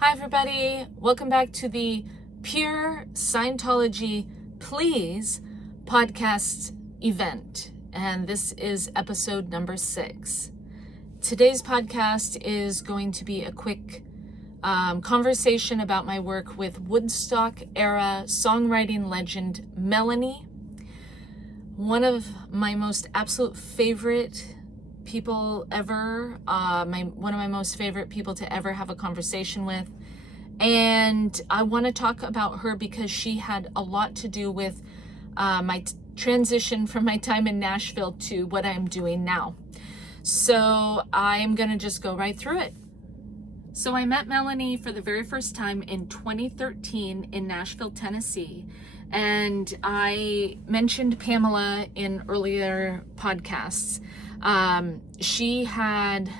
Hi everybody, welcome back to the Pure Scientology Please podcast event, and this is episode number 6. Today's podcast is going to be a quick conversation about my work with Woodstock era songwriting legend Melanie, one of my most absolute favorite people ever, one of my most favorite people to ever have a conversation with. And I want to talk about her because she had a lot to do with my transition from my time in Nashville to what I'm doing now. So I'm going to just go right through it. So I met Melanie for the very first time in 2013 in Nashville, Tennessee. And I mentioned Pamela in earlier podcasts. She had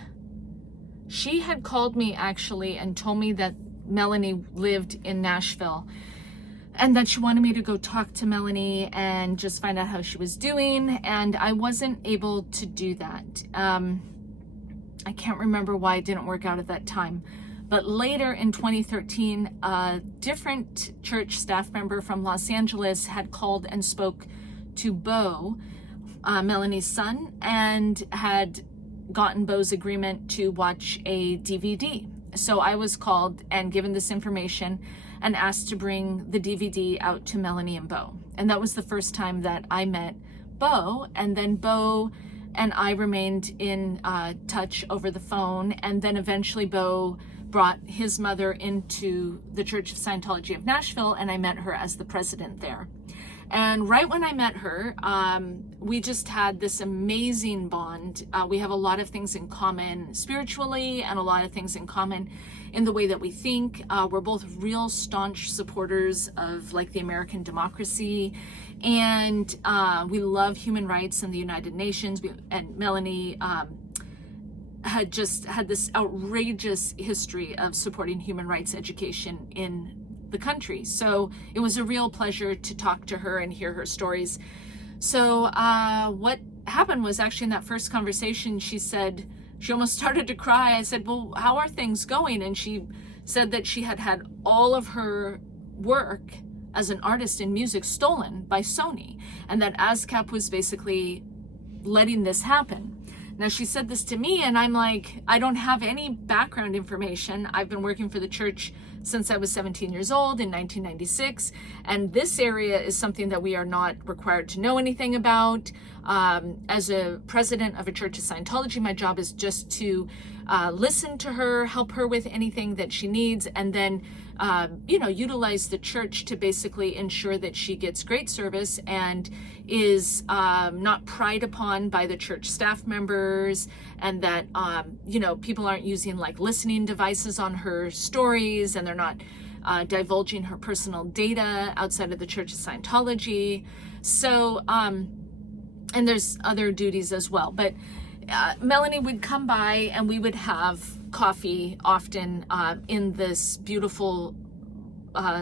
called me actually and told me that Melanie lived in Nashville and that she wanted me to go talk to Melanie and just find out how she was doing. And I wasn't able to do that. I can't remember why it didn't work out at that time. But later in 2013, a different church staff member from Los Angeles had called and spoke to Bo, Melanie's son, and had gotten Bo's agreement to watch a DVD. So I was called and given this information and asked to bring the DVD out to Melanie and Bo. And that was the first time that I met Bo. And then Bo and I remained in touch over the phone. And then eventually Bo brought his mother into the Church of Scientology of Nashville, and I met her as the president there. And right when I met her, we just had this amazing bond. We have a lot of things in common spiritually and a lot of things in common in the way that we think. We're both real staunch supporters of like the American democracy, and we love human rights and the United Nations. And Melanie had just had this outrageous history of supporting human rights education in the country. So it was a real pleasure to talk to her and hear her stories. So what happened was actually in that first conversation, she said, she almost started to cry. I said, well, how are things going? And she said that she had had all of her work as an artist in music stolen by Sony, and that ASCAP was basically letting this happen. Now, she said this to me, and I'm like, I don't have any background information. I've been working for the church since I was 17 years old in 1996, and this area is something that we are not required to know anything about. As a president of a Church of Scientology, my job is just to listen to her, help her with anything that she needs, and then utilize the church to basically ensure that she gets great service and is not pried upon by the church staff members, and that people aren't using like listening devices on her stories, and they're not divulging her personal data outside of the Church of Scientology. So and there's other duties as well, but Melanie would come by and we would have coffee often in this beautiful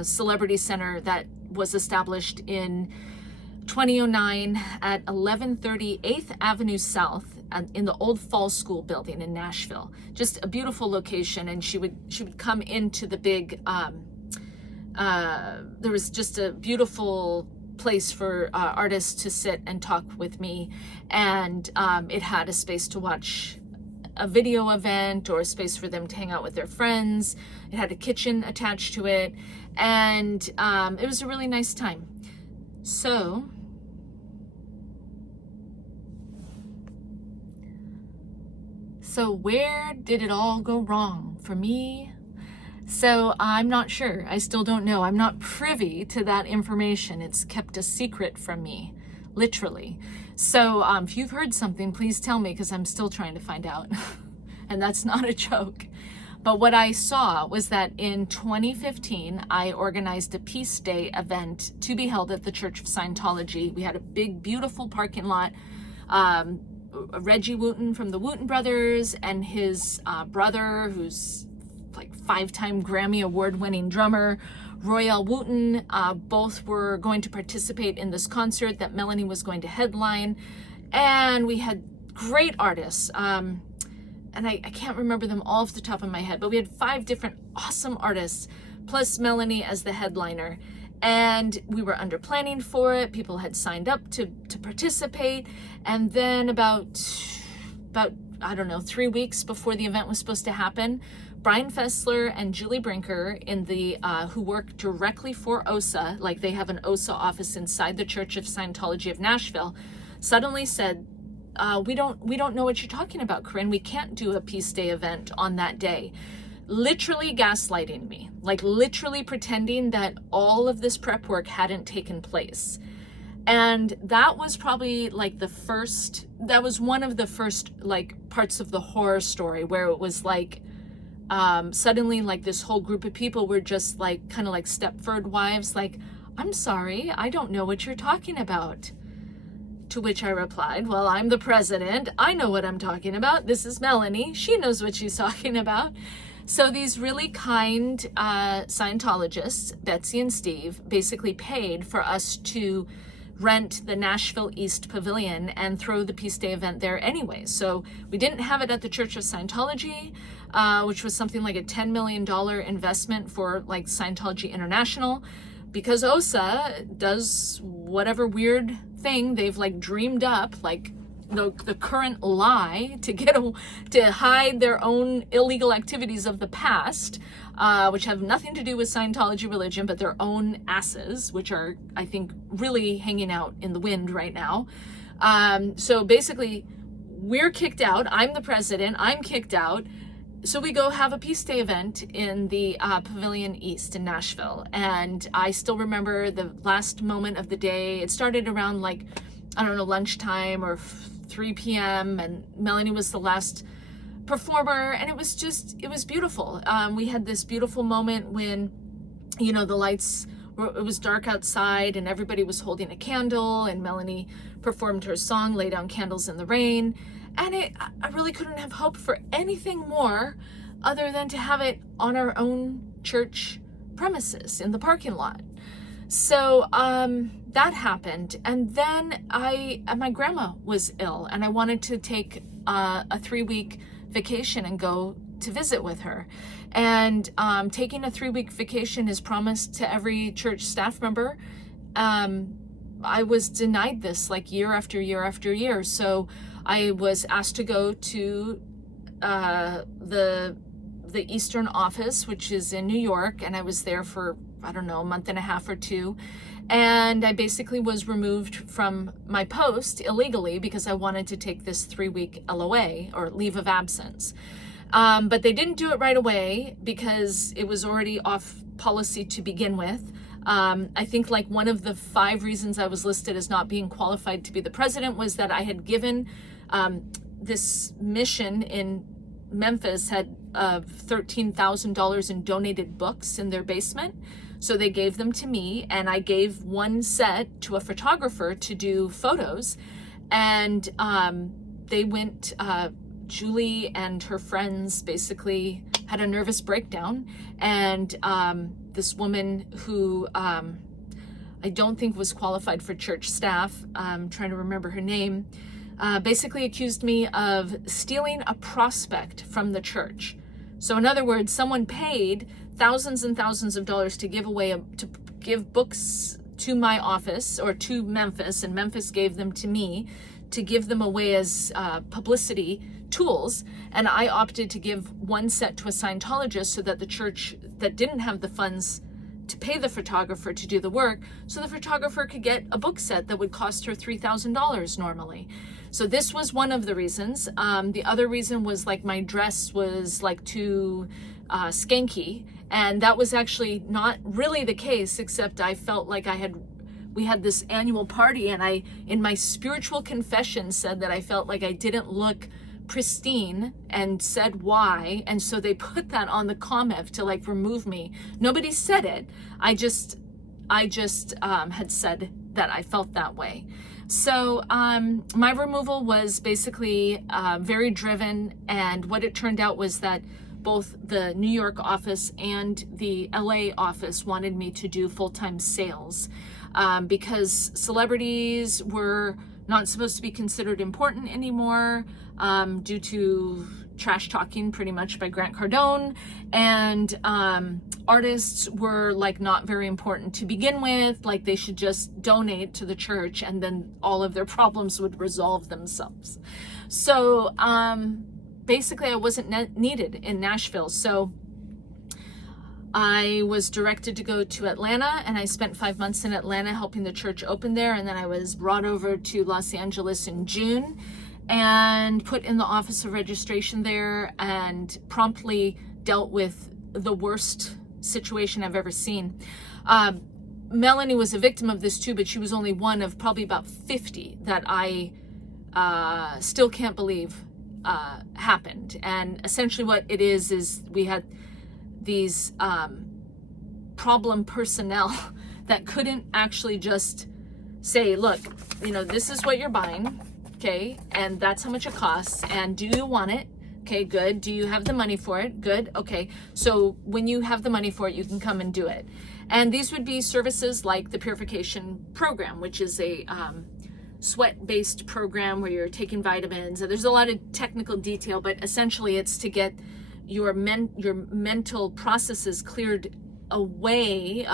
celebrity center that was established in 2009 at 1130 8th Avenue South in the old Falls School building in Nashville. Just a beautiful location. And she would come into the big, there was just a beautiful place for artists to sit and talk with me, and it had a space to watch a video event or a space for them to hang out with their friends. It had a kitchen attached to it, and it was a really nice time. So where did it all go wrong for me? So I'm not sure. I still don't know. I'm not privy to that information. It's kept a secret from me, literally. So if you've heard something, please tell me, because I'm still trying to find out. And that's not a joke. But what I saw was that in 2015, I organized a Peace Day event to be held at the Church of Scientology. We had a big, beautiful parking lot. Reggie Wooten from the Wooten Brothers and his brother, who's like 5-time Grammy award-winning drummer, Royal Wooten, both were going to participate in this concert that Melanie was going to headline. And we had great artists. and I can't remember them all off the top of my head, but we had 5 different awesome artists, plus Melanie as the headliner. And we were under planning for it. People had signed up to participate. And then about, I don't know, 3 weeks before the event was supposed to happen, Brian Fessler and Julie Brinker, who work directly for OSA, like they have an OSA office inside the Church of Scientology of Nashville, suddenly said, we don't know what you're talking about, Corinne. We can't do a Peace Day event on that day. Literally gaslighting me, like literally pretending that all of this prep work hadn't taken place. And that was probably like that was one of the first like parts of the horror story, where it was like, suddenly like this whole group of people were just like kind of like Stepford wives, like, I'm sorry, I don't know what you're talking about. To which I replied, well, I'm the president. I know what I'm talking about. This is Melanie. She knows what she's talking about. So these really kind Scientologists, Betsy and Steve, basically paid for us to rent the Nashville East Pavilion and throw the Peace Day event there anyway. So we didn't have it at the Church of Scientology, which was something like a $10 million investment for like Scientology International, because OSA does whatever weird thing they've like dreamed up, like the current lie to hide their own illegal activities of the past, which have nothing to do with Scientology religion, but their own asses, which are, I think, really hanging out in the wind right now. So basically, we're kicked out. I'm the president. I'm kicked out. So we go have a Peace Day event in the Pavilion East in Nashville. And I still remember the last moment of the day. It started around like, I don't know, lunchtime or 3 p.m. And Melanie was the last performer. And it was beautiful. We had this beautiful moment when, you know, it was dark outside and everybody was holding a candle, and Melanie performed her song, Lay Down Candles in the Rain. And I really couldn't have hoped for anything more other than to have it on our own church premises in the parking lot. So that happened. And then my grandma was ill, and I wanted to take a 3-week vacation and go to visit with her. And taking a 3-week vacation is promised to every church staff member. I was denied this like year after year after year. So I was asked to go to the Eastern office, which is in New York, and I was there for, I don't know, a month and a half or 2. And I basically was removed from my post illegally because I wanted to take this 3-week LOA, or leave of absence. But they didn't do it right away because it was already off policy to begin with. I think like one of the 5 reasons I was listed as not being qualified to be the president was that I had given this mission in Memphis had $13,000 in donated books in their basement. So they gave them to me, and I gave one set to a photographer to do photos. And they went, Julie and her friends basically had a nervous breakdown. And this woman who I don't think was qualified for church staff, I'm trying to remember her name, basically accused me of stealing a prospect from the church. So in other words, someone paid thousands and thousands of dollars to give books to my office or to Memphis, and Memphis gave them to me to give them away as publicity tools. And I opted to give one set to a Scientologist so that the church that didn't have the funds to pay the photographer to do the work, so the photographer could get a book set that would cost her $3,000 normally. So this was one of the reasons. The other reason was like my dress was like too skanky, and that was actually not really the case, except I felt like we had this annual party, and I, in my spiritual confession, said that I felt like I didn't look pristine, and said why. And so they put that on the ComEv to like remove me. Nobody said it. I just had said that I felt that way. So my removal was basically very driven, and what it turned out was that both the New York office and the LA office wanted me to do full-time sales because celebrities were not supposed to be considered important anymore due to trash talking pretty much by Grant Cardone, and artists were like not very important to begin with, like they should just donate to the church and then all of their problems would resolve themselves. So basically I wasn't needed in Nashville. So I was directed to go to Atlanta, and I spent 5 months in Atlanta helping the church open there, and then I was brought over to Los Angeles in June and put in the Office of Registration there, and promptly dealt with the worst situation I've ever seen. Melanie was a victim of this too, but she was only one of probably about 50 that I still can't believe happened. And essentially what it is we had these problem personnel that couldn't actually just say, look, this is what you're buying, okay, and that's how much it costs, and do you want it? Okay, good. Do you have the money for it? Good. Okay, so when you have the money for it, you can come and do it. And these would be services like the purification program, which is a sweat-based program where you're taking vitamins. There's a lot of technical detail, but essentially it's to get your mental processes cleared away,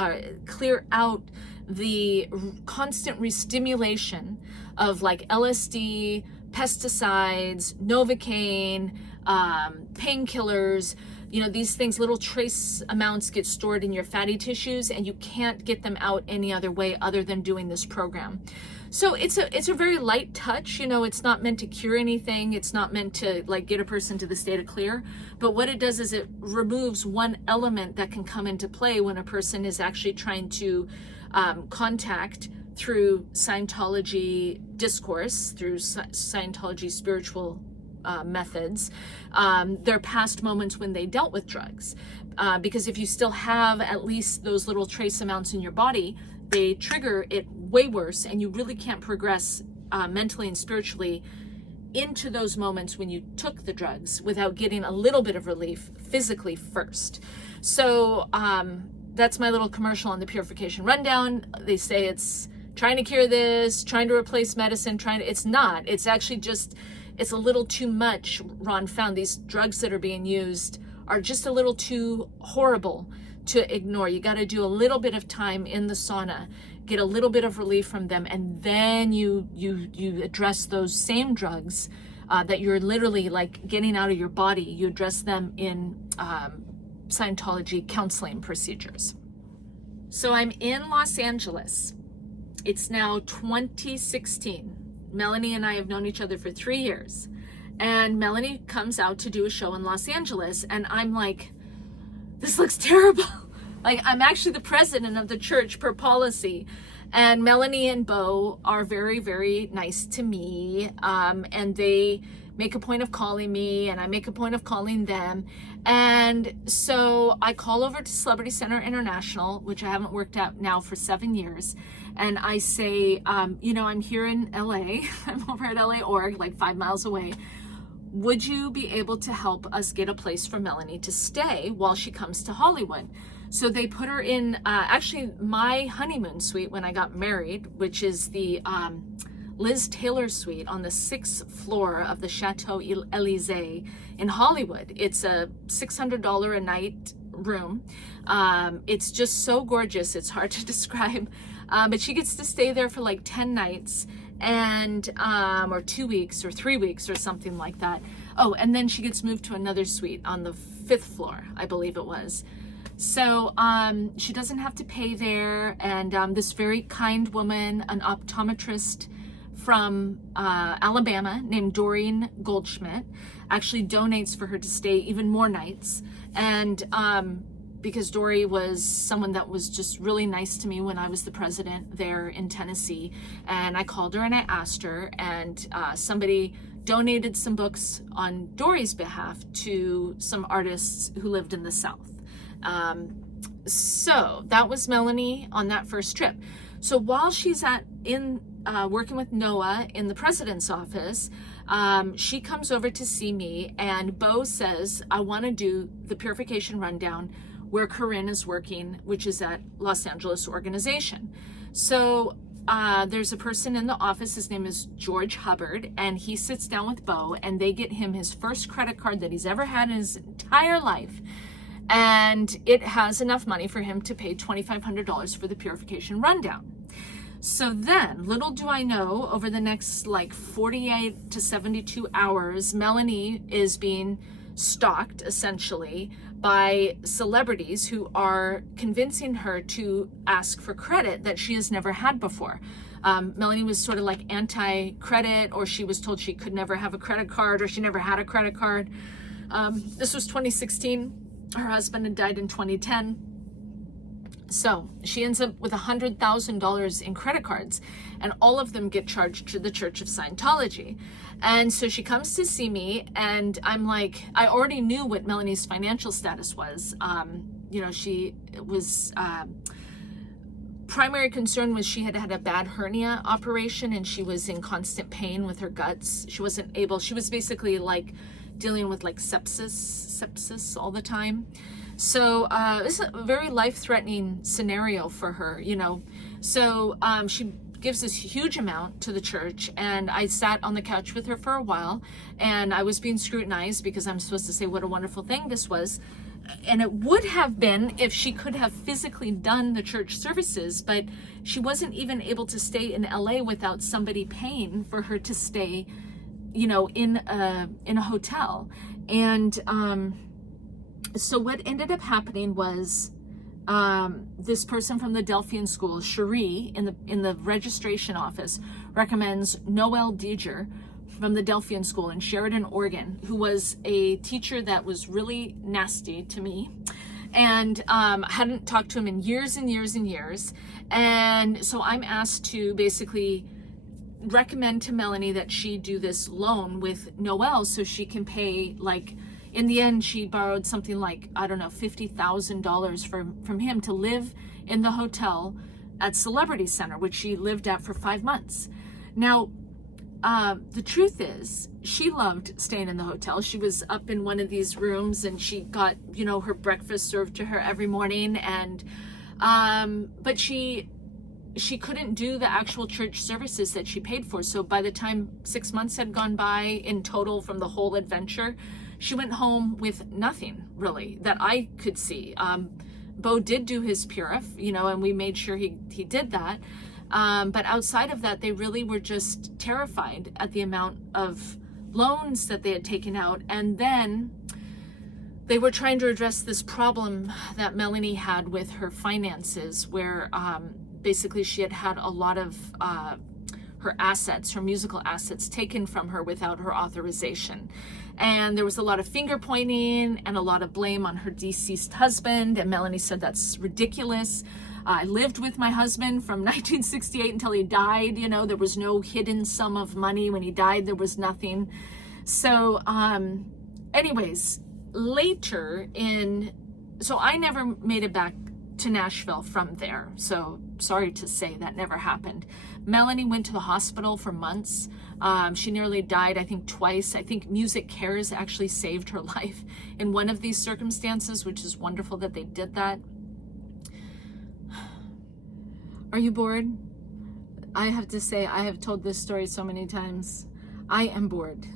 clear out the constant restimulation of like LSD, pesticides, Novocaine, painkillers. These things, little trace amounts get stored in your fatty tissues, and you can't get them out any other way other than doing this program. So it's a very light touch. It's not meant to cure anything. It's not meant to like get a person to the state of clear. But what it does is it removes one element that can come into play when a person is actually trying to contact through Scientology discourse, through Scientology spiritual methods, their past moments when they dealt with drugs. Because if you still have at least those little trace amounts in your body, they trigger it way worse, and you really can't progress mentally and spiritually into those moments when you took the drugs without getting a little bit of relief physically first. So that's my little commercial on the Purification Rundown. They say it's trying to cure this, trying to replace medicine, it's not. It's actually just, it's a little too much. Ron found these drugs that are being used are just a little too horrible to ignore. You got to do a little bit of time in the sauna, get a little bit of relief from them, and then you address those same drugs that you're literally like getting out of your body. You address them in Scientology counseling procedures. So I'm in Los Angeles. It's now 2016. Melanie and I have known each other for 3 years, and Melanie comes out to do a show in Los Angeles, and I'm like, this looks terrible. Like, I'm actually the president of the church per policy. And Melanie and Bo are very, very nice to me. And they make a point of calling me, and I make a point of calling them. And so I call over to Celebrity Center International, which I haven't worked at now for 7 years. And I say, I'm here in LA. I'm over at LA Org, like 5 miles away. Would you be able to help us get a place for Melanie to stay while she comes to Hollywood? So they put her in actually my honeymoon suite when I got married, which is the Liz Taylor suite on the 6th floor of the Chateau Elysee in Hollywood. It's a $600 a night room. It's just so gorgeous. It's hard to describe. But she gets to stay there for like 10 nights. And or 2 weeks or 3 weeks or something like that. Oh, and then she gets moved to another suite on the 5th floor, I believe it was. So she doesn't have to pay there. And this very kind woman, an optometrist from Alabama named Doreen Goldschmidt, actually donates for her to stay even more nights. And because Dory was someone that was just really nice to me when I was the president there in Tennessee. And I called her and I asked her, and somebody donated some books on Dory's behalf to some artists who lived in the South. So that was Melanie on that first trip. So while she's working with Noah in the president's office, she comes over to see me, and Bo says, I want to do the Purification Rundown where Corinne is working, which is at Los Angeles Organization. So there's a person in the office, his name is George Hubbard, and he sits down with Bo, and they get him his first credit card that he's ever had in his entire life. And it has enough money for him to pay $2,500 for the purification rundown. So then, little do I know, over the next like 48 to 72 hours, Melanie is being stalked essentially by celebrities who are convincing her to ask for credit that she has never had before. Melanie was sort of like anti-credit, or she was told she could never have a credit card, or she never had a credit card. This was 2016. Her husband had died in 2010. So she ends up with $100,000 in credit cards, and all of them get charged to the Church of Scientology. And so she comes to see me, and I'm like, I already knew what Melanie's financial status was. She was, primary concern was she had had a bad hernia operation, and she was in constant pain with her guts. She was basically like dealing with like sepsis all the time. So this is a very life-threatening scenario for her, So she gives this huge amount to the church, and I sat on the couch with her for a while, and I was being scrutinized because I'm supposed to say what a wonderful thing this was. And it would have been if she could have physically done the church services, but she wasn't even able to stay in LA without somebody paying for her to stay, in a hotel. And so what ended up happening was this person from the Delphian school, Cherie, in the registration office, recommends Noel Deeger from the Delphian school in Sheridan, Oregon, who was a teacher that was really nasty to me, and hadn't talked to him in years and years and years. And so I'm asked to basically recommend to Melanie that she do this loan with Noel so she can pay, like, in the end, she borrowed something like, I don't know, $50,000 from him to live in the hotel at Celebrity Center, which she lived at for 5 months. Now, the truth is, she loved staying in the hotel. She was up in one of these rooms, and she got, her breakfast served to her every morning. And, but she couldn't do the actual church services that she paid for. So by the time 6 months had gone by in total from the whole adventure, she went home with nothing really that I could see. Bo did do his purif, and we made sure he did that. But outside of that, they really were just terrified at the amount of loans that they had taken out. And then they were trying to address this problem that Melanie had with her finances, where basically she had a lot of her assets, her musical assets, taken from her without her authorization. And there was a lot of finger pointing and a lot of blame on her deceased husband. And Melanie said, that's ridiculous. I lived with my husband from 1968 until he died. There was no hidden sum of money. When he died, there was nothing. So anyways, so I never made it back to Nashville from there. So sorry to say that never happened. Melanie went to the hospital for months. She nearly died, I think, twice. I think Music Cares actually saved her life in one of these circumstances, which is wonderful that they did that. Are you bored? I have to say, I have told this story so many times. I am bored.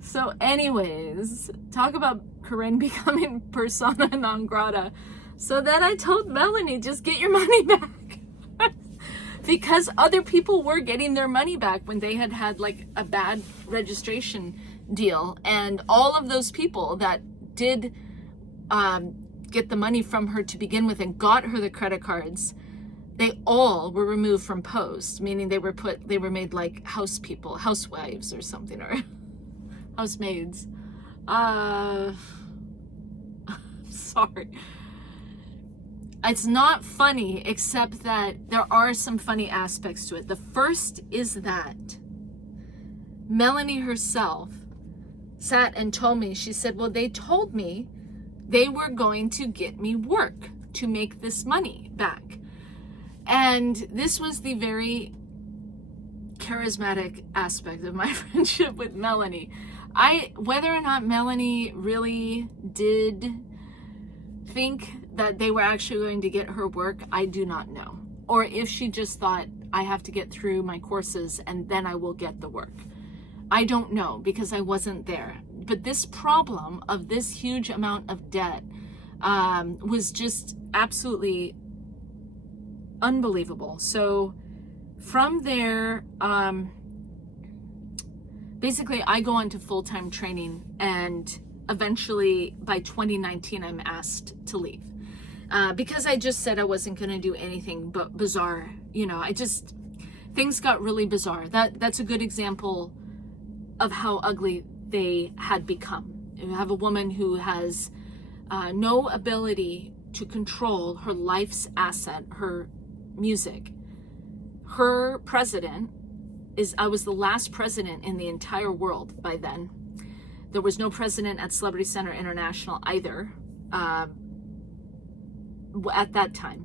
So anyways, talk about Corinne becoming persona non grata. So then I told Melanie, just get your money back. Because other people were getting their money back when they had like a bad registration deal. And all of those people that did get the money from her to begin with and got her the credit cards, they all were removed from post, meaning they were made like housewives or something, or housemaids. Sorry. It's not funny, except that there are some funny aspects to it. The first is that Melanie herself sat and told me, she said, well, they told me they were going to get me work to make this money back. And this was the very charismatic aspect of my friendship with Melanie. Whether or not Melanie really did think that they were actually going to get her work, I do not know. Or if she just thought, I have to get through my courses and then I will get the work. I don't know, because I wasn't there. But this problem of this huge amount of debt was just absolutely unbelievable. So from there, basically I go on to full-time training, and eventually by 2019 I'm asked to leave. Because I just said I wasn't going to do anything but bizarre. Things got really bizarre. That's a good example of how ugly they had become. You have a woman who has no ability to control her life's asset, her music. Her president I was the last president in the entire world by then. There was no president at Celebrity Center International either at that time.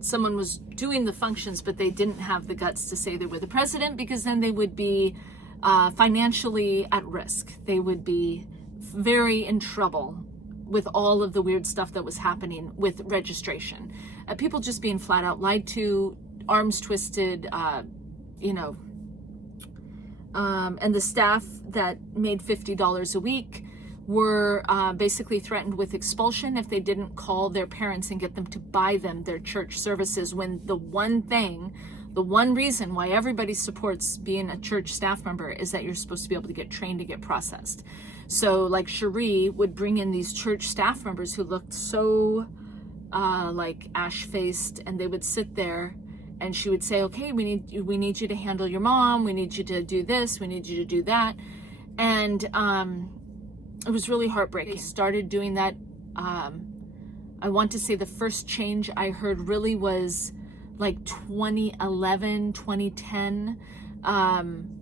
Someone was doing the functions, but they didn't have the guts to say they were the president, because then they would be financially at risk. They would be very in trouble with all of the weird stuff that was happening with registration. People just being flat out lied to, arms twisted, and the staff that made $50 a week were basically threatened with expulsion if they didn't call their parents and get them to buy them their church services, when the one reason why everybody supports being a church staff member is that you're supposed to be able to get trained to get processed. So like Cherie would bring in these church staff members who looked so like ash-faced, and they would sit there and she would say, okay, we need you to handle your mom, we need you to do this, we need you to do that. And it was really heartbreaking. They started doing that. I want to say the first change I heard really was like 2011, 2010. And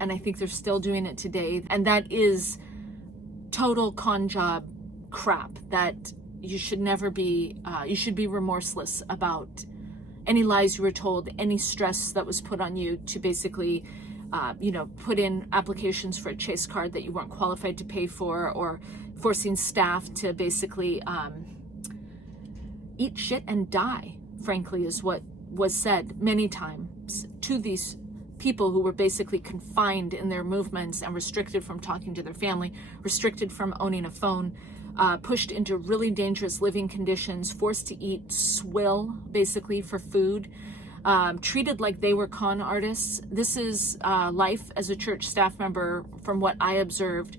I think they're still doing it today. And that is total con job crap that you should never be, you should be remorseless about any lies you were told, any stress that was put on you to basically put in applications for a Chase card that you weren't qualified to pay for, or forcing staff to basically eat shit and die, frankly, is what was said many times to these people who were basically confined in their movements and restricted from talking to their family, restricted from owning a phone, pushed into really dangerous living conditions, forced to eat swill, basically, for food. Treated like they were con artists. This is life as a church staff member from what I observed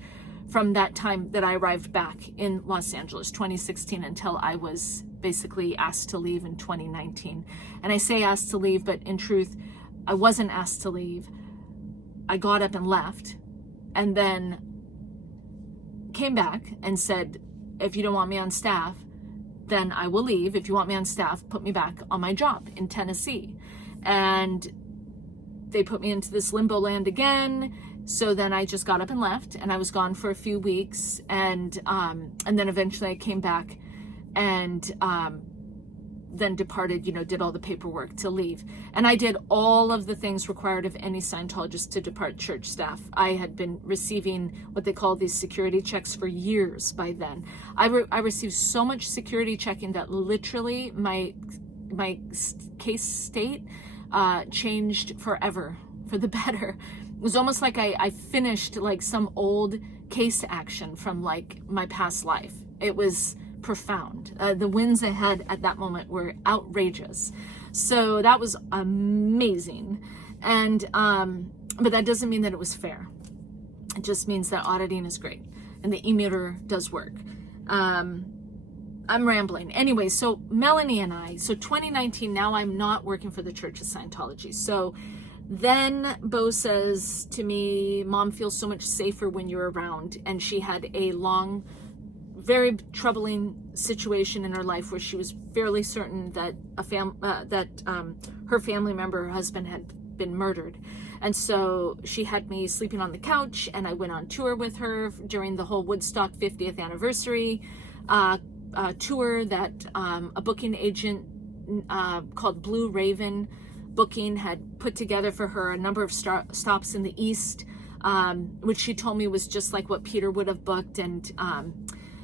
from that time that I arrived back in Los Angeles, 2016, until I was basically asked to leave in 2019. And I say asked to leave, but in truth, I wasn't asked to leave. I got up and left, and then came back and said, if you don't want me on staff, then I will leave. If you want me on staff, put me back on my job in Tennessee. And they put me into this limbo land again. So then I just got up and left, and I was gone for a few weeks. And then eventually I came back and then departed, did all the paperwork to leave. And I did all of the things required of any Scientologist to depart church staff. I had been receiving what they call these security checks for years by then. I received so much security checking that literally my case state changed forever for the better. It was almost like I finished like some old case action from like my past life. It was profound. The wins ahead at that moment were outrageous. So that was amazing. And but that doesn't mean that it was fair. It just means that auditing is great and the e-meter does work. I'm rambling. Anyway, so Melanie and I, so 2019, now I'm not working for the Church of Scientology. So then Bo says to me, Mom feels so much safer when you're around. And she had a long, very troubling situation in her life where she was fairly certain that her family member, her husband, had been murdered. And so she had me sleeping on the couch, and I went on tour with her during the whole Woodstock 50th anniversary tour that a booking agent called Blue Raven Booking had put together for her, a number of stops in the East, which she told me was just like what Peter would have booked. And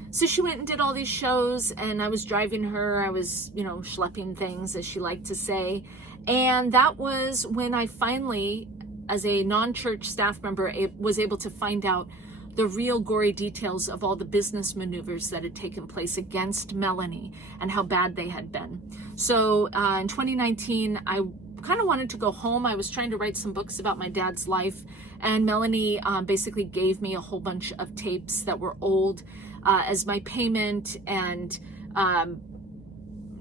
So she went and did all these shows, and I was driving her. I was, schlepping things, as she liked to say. And that was when I finally, as a non-church staff member, was able to find out the real gory details of all the business maneuvers that had taken place against Melanie and how bad they had been. So in 2019, I kind of wanted to go home. I was trying to write some books about my dad's life, and Melanie basically gave me a whole bunch of tapes that were old as my payment, and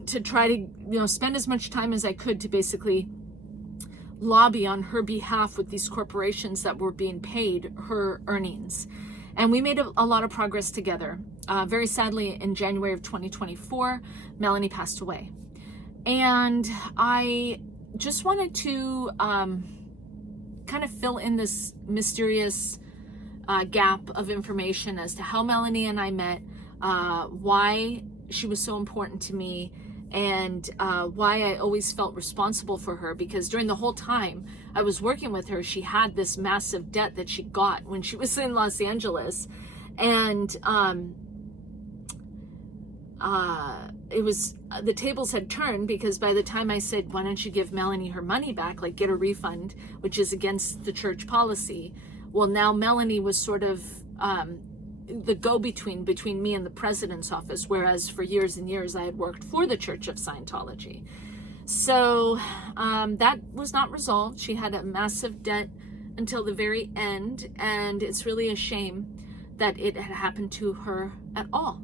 to try to spend as much time as I could to basically lobby on her behalf with these corporations that were being paid her earnings. And we made a lot of progress together. Very sadly, in January of 2024, Melanie passed away. And I just wanted to kind of fill in this mysterious gap of information as to how Melanie and I met, why she was so important to me, and why I always felt responsible for her, because during the whole time I was working with her, she had this massive debt that she got when she was in Los Angeles. And it was, the tables had turned, because by the time I said, why don't you give Melanie her money back, like get a refund, which is against the church policy. Well, now Melanie was sort of the go-between between me and the president's office, whereas for years and years I had worked for the Church of Scientology. So that was not resolved. She had a massive debt until the very end, and it's really a shame that it had happened to her at all.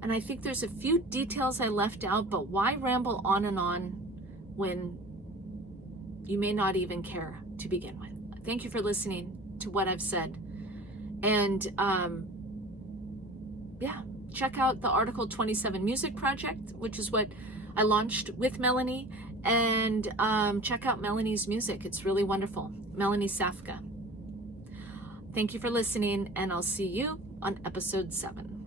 And I think there's a few details I left out, but why ramble on and on when you may not even care to begin with? Thank you for listening to what I've said. And check out the Article 27 Music Project, which is what I launched with Melanie. And check out Melanie's music. It's really wonderful. Melanie Safka. Thank you for listening, and I'll see you on episode 7.